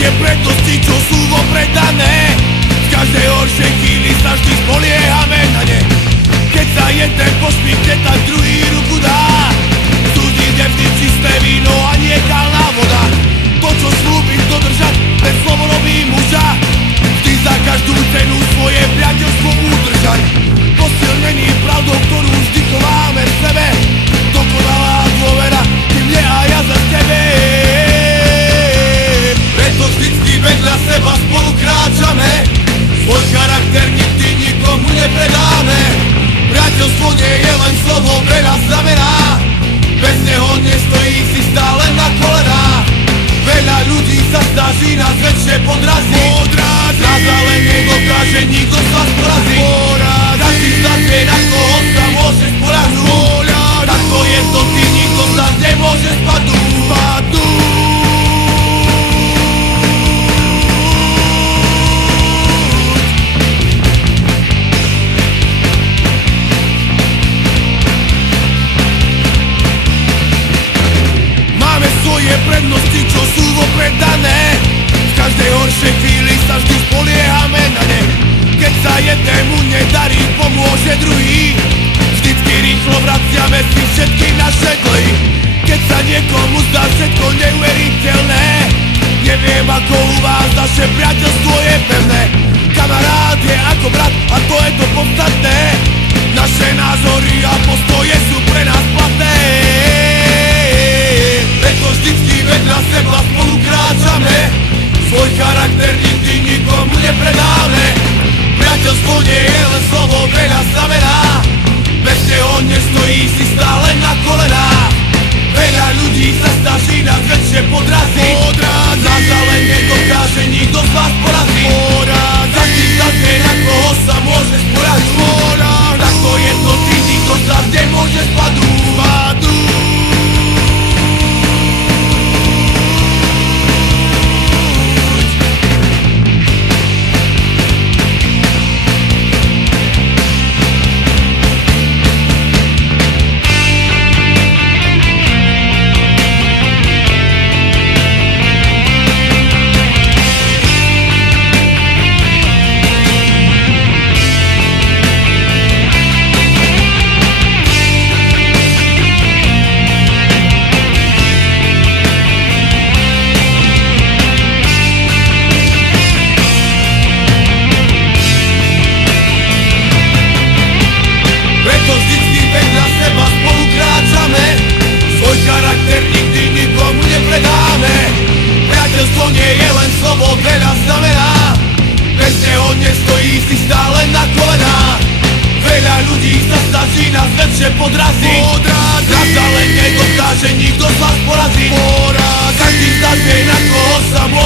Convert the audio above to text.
svoje prednosti, čo sú vopred dané. V každej horšej chvíli sa vždy spoliehame na ne. Keď sa jeden pošpikne, tak druhý ruku dá. Súdi nevždy čisté víno a nie kalná voda. To, čo slúbiš dodržať, ten slovo robí muža. Vždy za každú cenu svoje priateľstvo udržať. Posilnený pravdou, ktorú vždy chováme v sebe. Dokonalá dôvera, ty mne a ja za tebe. Preto vždycky vedľa seba spolu kráčame. Svoj charakter nikdy nikomu nepredáme. Priateľstvo nie je len slovo, veľa znamená. Bez neho nestojí si stále na kolenách. Veľa ľudí sa snaží nás väčšie podraziť. Nás ale nedokáže nikto z vás poraziť. Každý z nás vie, na koho sa môže spoľahnúť. Takto jednotný nikto z nás nemôže spadnúť. Svoje prednosti, čo sú vopred dané. V každej horšej chvíli sa vždy spoliehame na ne. Keď sa jednému nedarí, pomôže druhý. Vždycky rýchlo vraciame si všetky naše dlhy. Keď sa niekomu zdá všetko neuveriteľné, neviem ako u vás, naše priateľstvo je pevné. Kamarád je ako brat a to je to podstatné. Naše názory a postoje sú pre nás platné. Preto vždycky vedľa seba spolu kráčame. Svoj charakter nikdy nikomu nepredáme. Priateľstvo nie je len slovo, veľa znamená. Bez neho nestojí si stále na kolenách. Veľa ľudí sa snaží nás väčšie podraziť. Nás ale nedokáže nikto z vás poraziť. Každý z nás vie, na koho sa môže spoľahnúť. Takto jednotný nikto z nás nemôže spadnúť. Priateľstvo nie je len slovo, veľa znamená. Bez neho nestojí si stále na kolenách. Veľa ľudí sa snaží nás väčšie podraziť. Nás ale nedokáže nikto z vás poraziť. Každý z nás vie, na koho sa môže